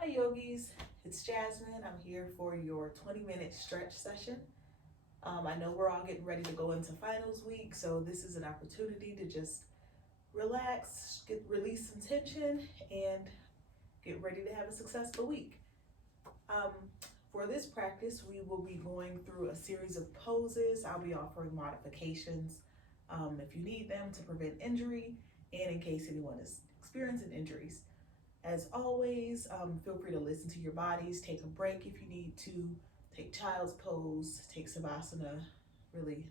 Hi yogis, it's Jasmine. I'm here for your 20-minute stretch session. I know we're all getting ready to go into finals week, so this is an opportunity to just relax, release some tension, and get ready to have a successful week. Um, for this practice, we will be going through a series of poses. I'll be offering modifications if you need them to prevent injury and in case anyone is experiencing injuries. As always, feel free to listen to your bodies, take a break if you need to, take child's pose, take Savasana, really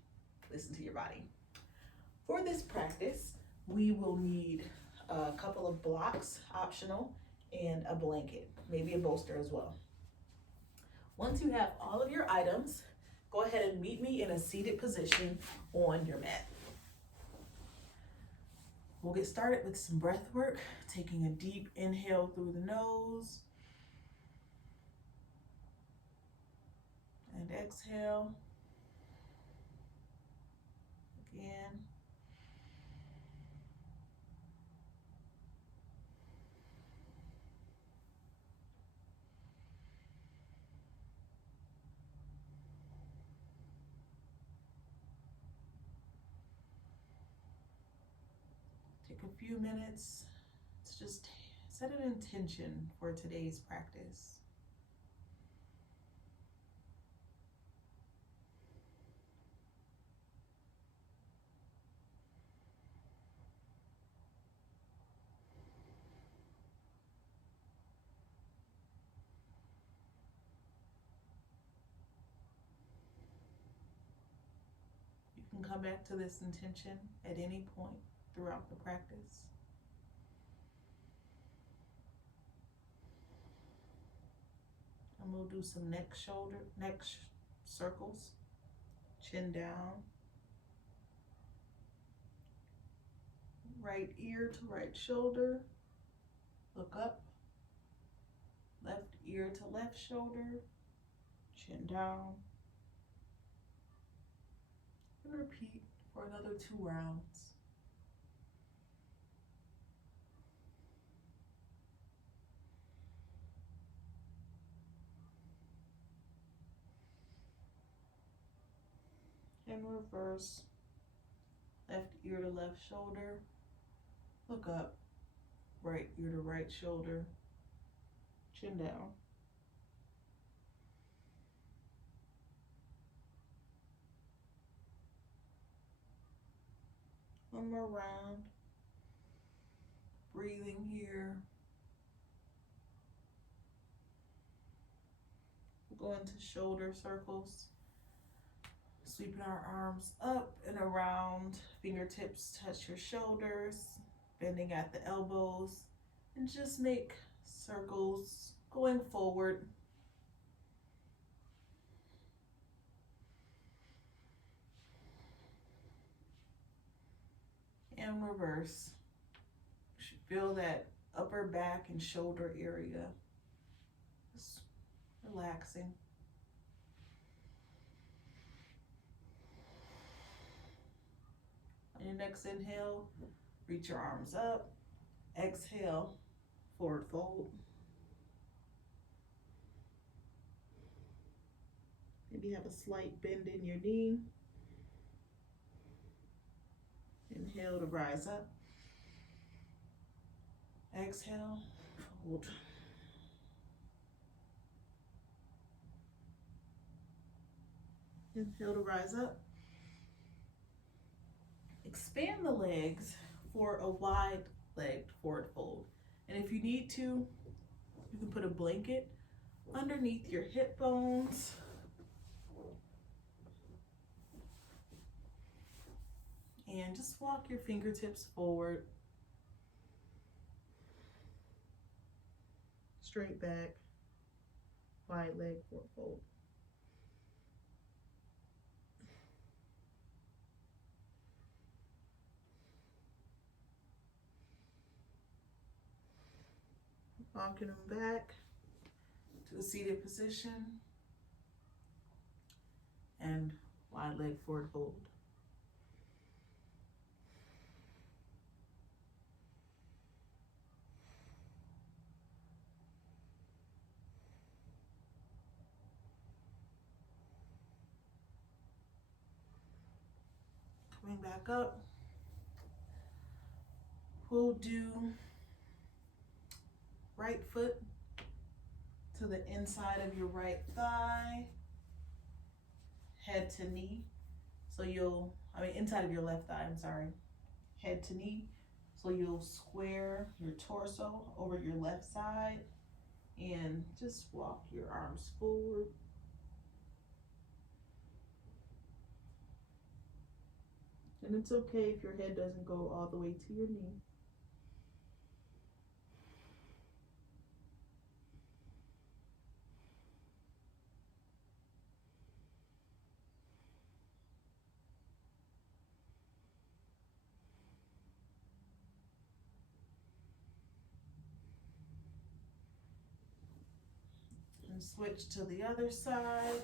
listen to your body. For this practice, we will need a couple of blocks, optional, and a blanket, maybe a bolster as well. Once you have all of your items, go ahead and meet me in a seated position on your mat. We'll get started with some breath work, taking a deep inhale through the nose and exhale again. Take a few minutes to just set an intention for today's practice. You can come back to this intention at any point throughout the practice. And we'll do some neck circles, chin down, right ear to right shoulder, look up, left ear to left shoulder, chin down, and repeat for another 2 rounds. And reverse, left ear to left shoulder, look up, right ear to right shoulder, chin down. One more round, breathing here. We'll go into shoulder circles. Sweeping our arms up and around, fingertips touch your shoulders, bending at the elbows, and just make circles going forward. And reverse. You should feel that upper back and shoulder area. Just relaxing. On your next inhale, reach your arms up. Exhale, forward fold. Maybe have a slight bend in your knee. Inhale to rise up. Exhale, fold. Inhale to rise up. Expand the legs for a wide legged forward fold. And if you need to, you can put a blanket underneath your hip bones. And just walk your fingertips forward. Straight back, wide leg forward fold. Walking them back to a seated position and wide leg forward fold. Coming back up. We'll do right foot to the inside of your right thigh, head to knee. So inside of your left thigh, I'm sorry, head to knee. So you'll square your torso over your left side and just walk your arms forward. And it's okay if your head doesn't go all the way to your knee. And switch to the other side.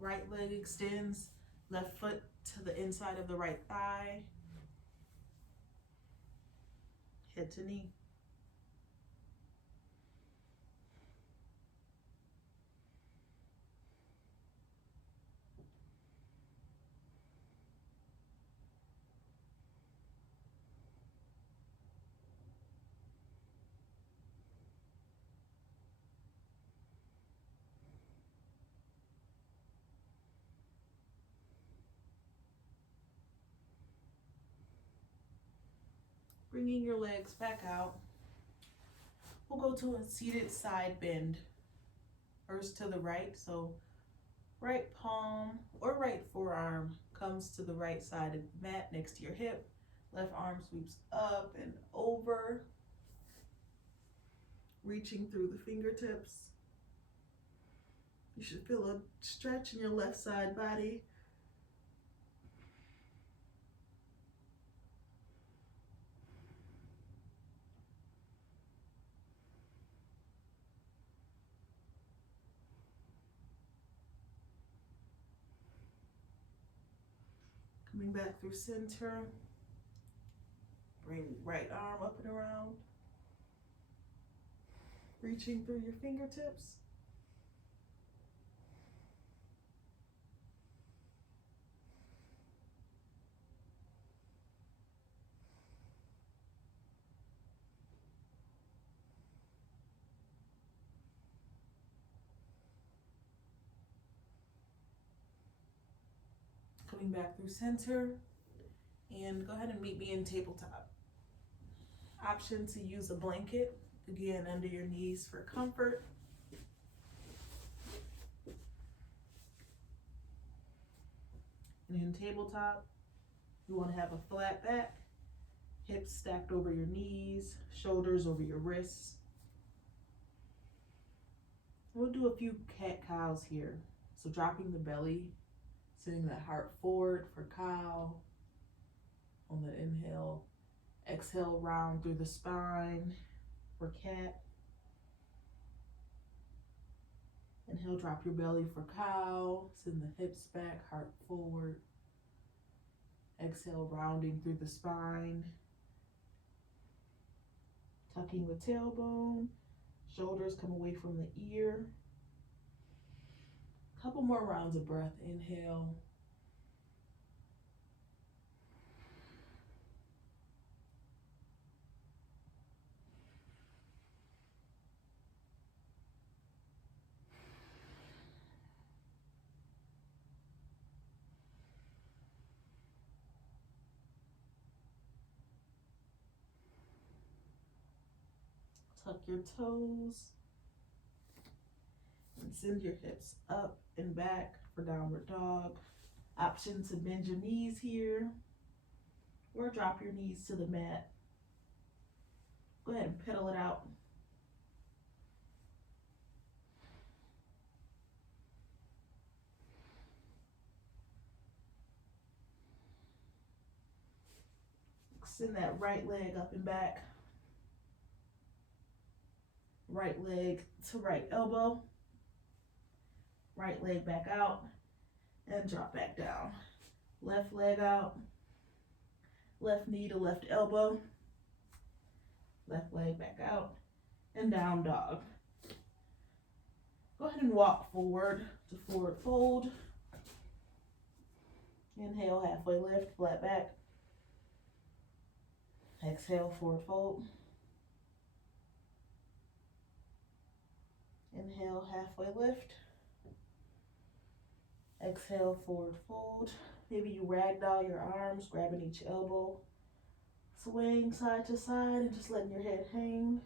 Right leg extends, left foot to the inside of the right thigh, head to knee. Bringing your legs back out. We'll go to a seated side bend. First to the right, so right palm or right forearm comes to the right side of the mat next to your hip. Left arm sweeps up and over, reaching through the fingertips. You should feel a stretch in your left side body. Coming back through center. Bring right arm up and around. Reaching through your fingertips. Coming back through center, and go ahead and meet me in tabletop. Option to use a blanket, again under your knees for comfort. And in tabletop, you want to have a flat back, hips stacked over your knees, shoulders over your wrists. We'll do a few cat-cows here. So dropping the belly, sending the heart forward for cow on the inhale. Exhale, round through the spine for cat. Inhale, drop your belly for cow. Send the hips back, heart forward. Exhale, rounding through the spine. Tucking the tailbone. Shoulders come away from the ear. Couple more rounds of breath. Inhale. Tuck your toes. And send your hips up and back for downward dog. Option to bend your knees here or drop your knees to the mat. Go ahead and pedal it out. Send that right leg up and back. Right leg to right elbow. Right leg back out and drop back down. Left leg out. Left knee to left elbow. Left leg back out and down dog. Go ahead and walk forward to forward fold. Inhale, halfway lift, flat back. Exhale, forward fold. Inhale, halfway lift. Exhale, forward fold. Maybe you ragdoll your arms, grabbing each elbow. Swaying side to side and just letting your head hang.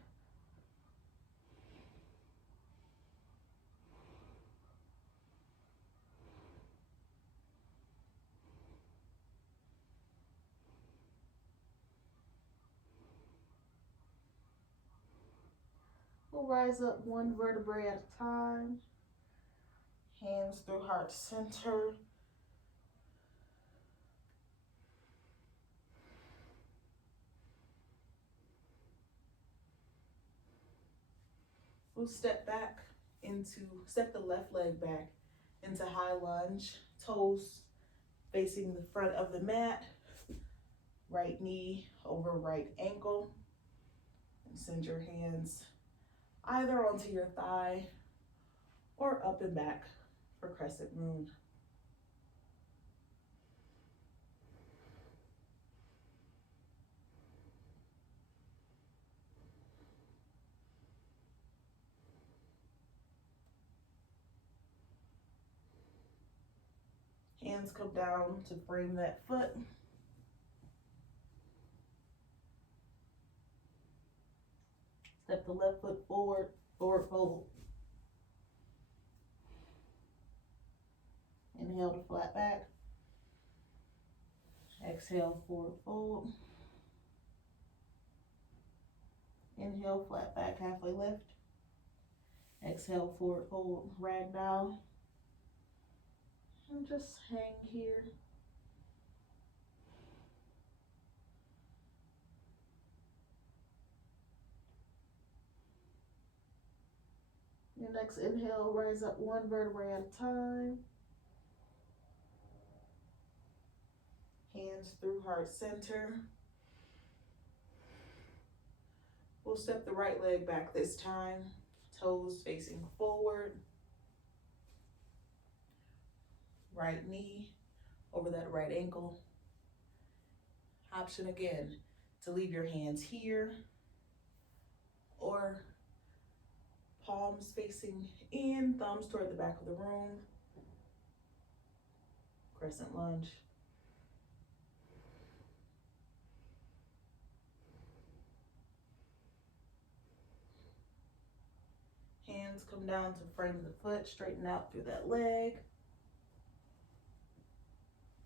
We'll rise up one vertebrae at a time. Hands through heart center. We'll step the left leg back into high lunge. Toes facing the front of the mat. Right knee over right ankle. And send your hands either onto your thigh or up and back for Crescent Moon. Hands come down to frame that foot. Step the left foot forward, forward fold. Inhale to flat back. Exhale, forward fold. Inhale, flat back, halfway lift. Exhale, forward fold, ragdoll. And just hang here. Your next inhale, rise up one vertebrae at a time. Hands through heart center. We'll step the right leg back this time. Toes facing forward. Right knee over that right ankle. Option again to leave your hands here or palms facing in, thumbs toward the back of the room. Crescent lunge. Hands come down to frame the foot, straighten out through that leg.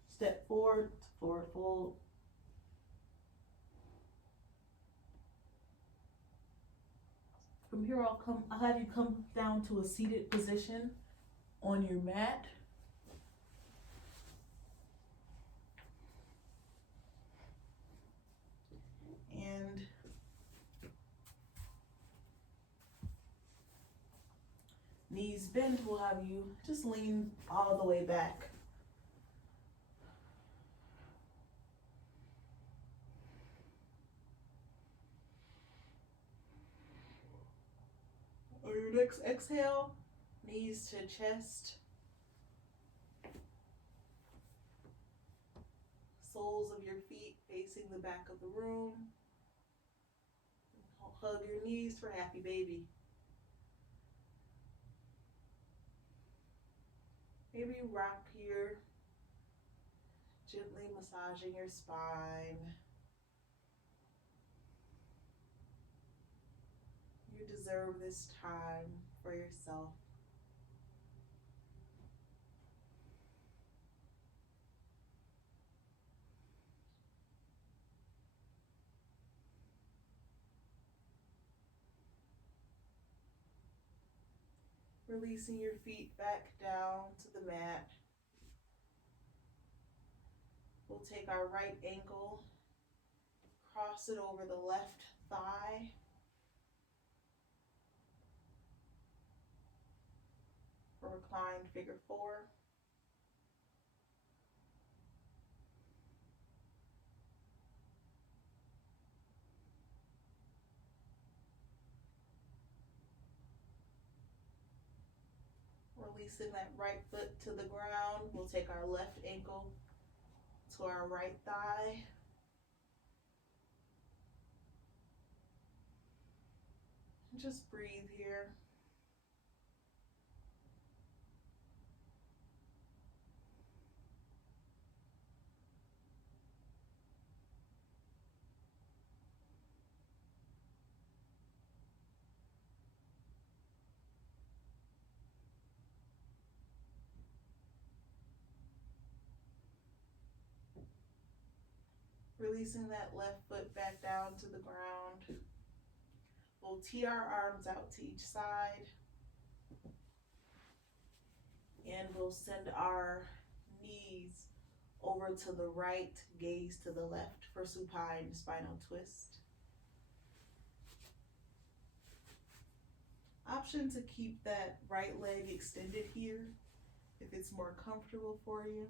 Step forward, forward fold. From here, I'll have you come down to a seated position on your mat. And knees bent, we'll have you just lean all the way back. On your next exhale, knees to chest. Soles of your feet facing the back of the room. Hug your knees for happy baby. Maybe rock here, gently massaging your spine. You deserve this time for yourself. Releasing your feet back down to the mat. We'll take our right ankle, cross it over the left thigh. For reclined figure four. Releasing that right foot to the ground. We'll take our left ankle to our right thigh. Just breathe here. Releasing that left foot back down to the ground. We'll tee our arms out to each side. And we'll send our knees over to the right, gaze to the left for supine spinal twist. Option to keep that right leg extended here if it's more comfortable for you.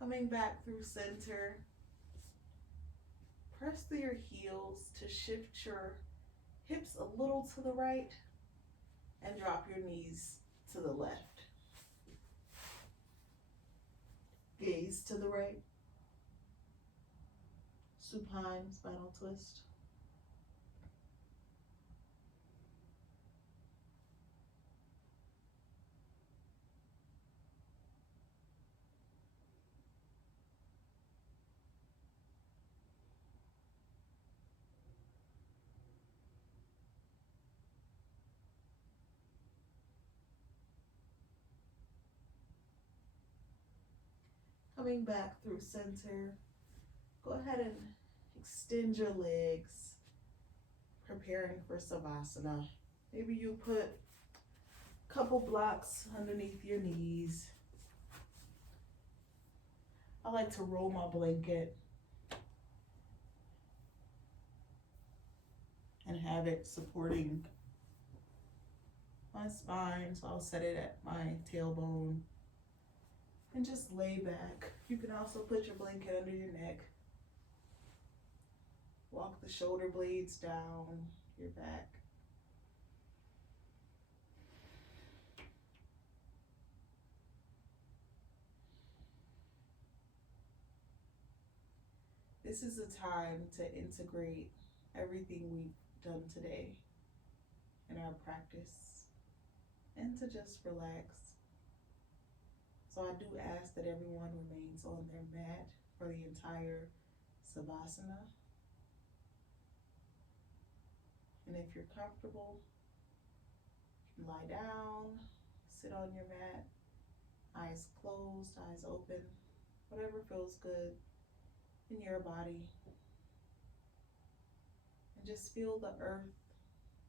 Coming back through center, press through your heels to shift your hips a little to the right and drop your knees to the left. Gaze to the right. Supine spinal twist. Coming back through center, go ahead and extend your legs, preparing for Savasana. Maybe you put a couple blocks underneath your knees. I like to roll my blanket and have it supporting my spine, so I'll set it at my tailbone and just lay back. You can also put your blanket under your neck. Walk the shoulder blades down your back. This is a time to integrate everything we've done today in our practice and to just relax. So I do ask that everyone remains on their mat for the entire Savasana. And if you're comfortable, you can lie down, sit on your mat, eyes closed, eyes open, whatever feels good in your body. And just feel the earth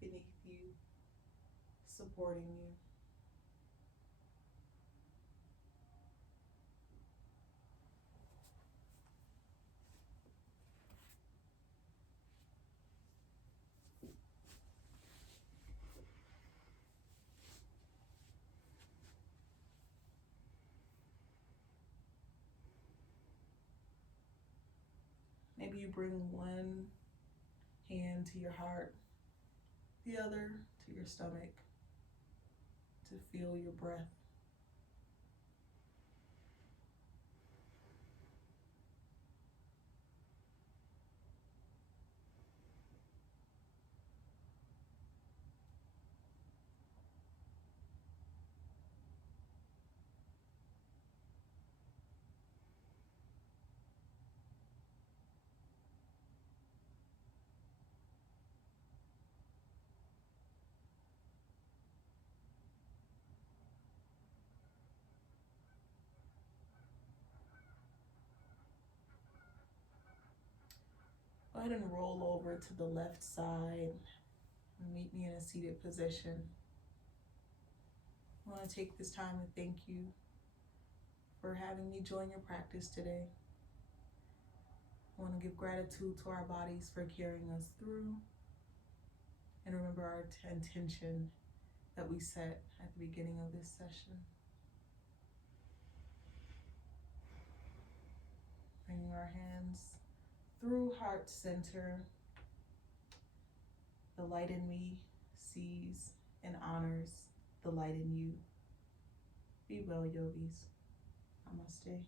beneath you, supporting you. Maybe you bring one hand to your heart, the other to your stomach, to feel your breath. Go ahead and roll over to the left side and meet me in a seated position. I want to take this time to thank you for having me join your practice today. I want to give gratitude to our bodies for carrying us through, and remember our intention that we set at the beginning of this session. Bringing our hands through heart center, the light in me sees and honors the light in you. Be well, yogis. Namaste.